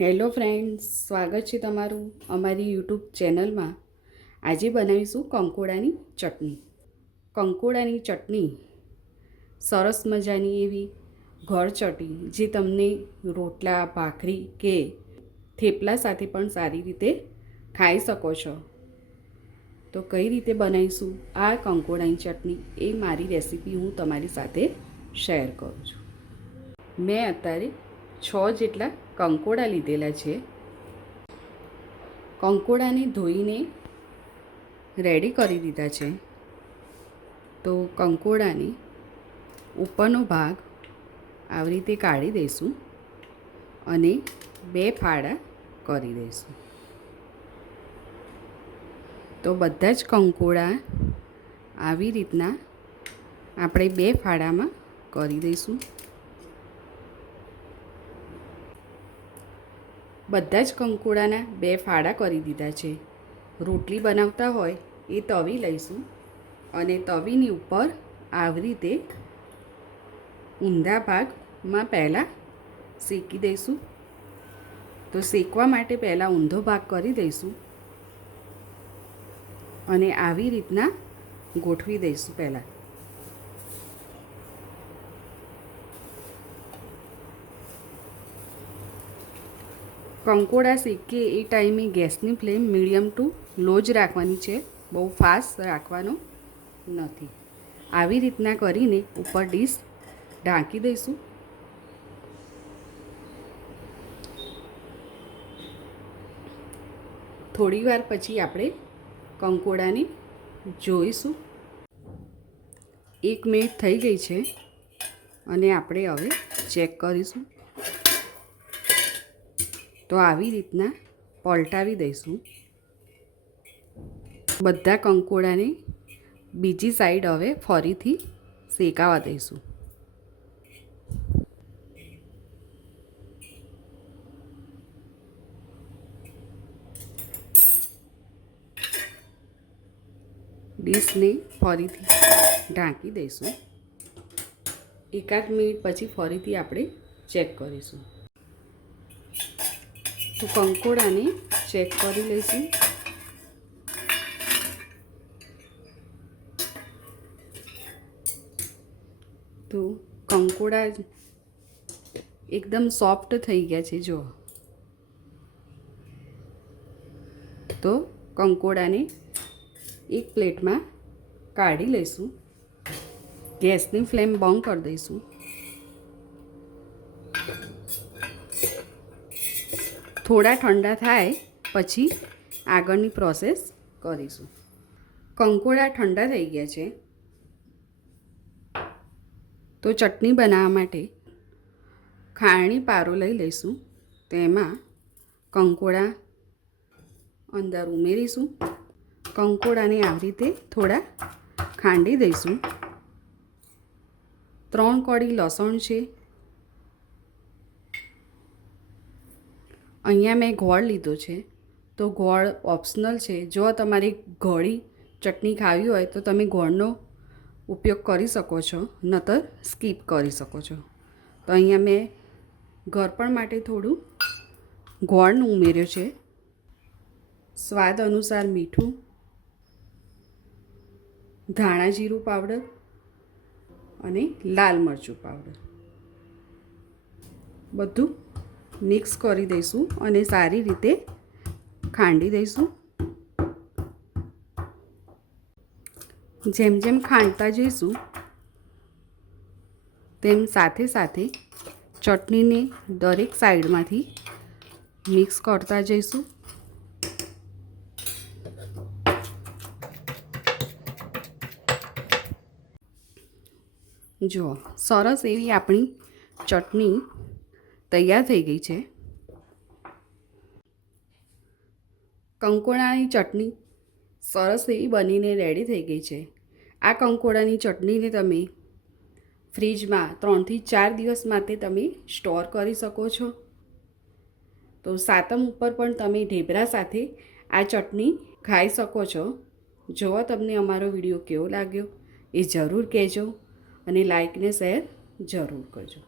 Hello friends, સ્વાગત છે તમારું અમારી યુટ્યુબ ચેનલમાં. આજે બનાવીશું કંકોડાની ચટણી. કંકોડાની ચટણી સરસ મજાની એવી ઘર ચટણી જે તમને રોટલા, ભાખરી કે થેપલા સાથે પણ સારી રીતે ખાઈ શકો છો. તો કઈ રીતે બનાવીશું આ કંકોડાની ચટણી એ મારી રેસીપી હું તમારી સાથે શેર કરું છું. મેં અત્યારે 6 જેટલા કંકોડા લીધેલા છે. કંકોડાને ધોઈને રેડી કરી દીધા છે. તો કંકોડાને ઉપરનો ભાગ આવી રીતે કાઢી દઈશું અને 2 ફાડા કરી દઈશું. તો બધા જ કંકોડા આવી રીતના આપણે 2 ફાડામાં કરી દઈશું. બધા જ કંકોડાના 2 ફાડા કરી દીધા છે. રોટલી બનાવતા હોય એ તવી લઈશું અને તવીની ઉપર આવી રીતે ઊંધા ભાગમાં પહેલાં શેકી દઈશું. તો શેકવા માટે પહેલાં ઊંધો ભાગ કરી દઈશું અને આવી રીતના ગોઠવી દઈશું. પહેલાં કંકોડા શેકે એ ટાઈમે ગેસની ફ્લેમ મીડિયમ ટુ લો જ રાખવાની છે, બહુ ફાસ્ટ રાખવાનો નથી. આવી રીતના કરીને ઉપર ડીશ ઢાંકી દઈશું. થોડી વાર પછી આપણે કંકોડાને જોઈશું. 1 મિનિટ થઈ ગઈ છે અને આપણે હવે ચેક કરીશું. તો આવી રીતના પલટાવી દઈશું. બધા કંકોડાને બીજી સાઈડ હવે ફરીથી શેકાવા દઈશું. ડીશને ફરીથી ઢાંકી દઈશું. 1 મિનિટ પછી ફરીથી આપણે ચેક કરીશું. તો કંકોડાને ચેક કરી લઈશું. તો કંકોડા એકદમ સોફ્ટ થઈ ગયા છે. જો તો કંકોડાને એક પ્લેટમાં કાઢી લઈશું. ગેસની ફ્લેમ બંધ કરી દઈશું. થોડા ઠંડા થાય પછી આગળની પ્રોસેસ કરીશું. કંકોડા ઠંડા થઈ ગયા છે. તો ચટણી બનાવવા માટે ખાણી પારો લઈ લઈશું. તેમાં કંકોડા અંદર ઉમેરીશું. કંકોડાને આવી રીતે થોડા ખાંડી દઈશું. 3 કળી લસણ છે. અહીંયા મેં ગોળ લીધો છે. તો ગોળ ઓપ્શનલ છે. જો તમારે ગળી ચટણી ખાવી હોય તો તમે ગોળનો ઉપયોગ કરી શકો છો, નહીતર સ્કીપ કરી શકો છો. તો અહીંયા મેં ગળપણ માટે થોડું ગોળ ઉમેર્યો છે. સ્વાદ અનુસાર મીઠું, ધાણા જીરું પાવડર અને લાલ મરચું પાવડર બધું મિક્સ કરી દઈશું અને સારી રીતે ખાંડી દઈશું. જેમ જેમ ખાંડતા જઈશું તેમ સાથે સાથે ચટણીને દરેક સાઈડમાંથી મિક્સ કરતા જઈશું. જો સરસ એવી આપણી ચટણી તૈયાર થઈ ગઈ છે. કંકોડાની ચટણી સરસ એવી બનીને રેડી થઈ ગઈ છે. આ કંકોડાની ચટણીને તમે ફ્રીજમાં 3 થી 4 દિવસ માટે તમે સ્ટોર કરી શકો છો. તો સાતમ ઉપર પણ તમે ઢેબરા સાથે આ ચટણી ખાઈ શકો છો. જો તમને અમારો વિડીયો કેવો લાગ્યો એ જરૂર કહેજો અને લાઈક ને શેર જરૂર કરજો.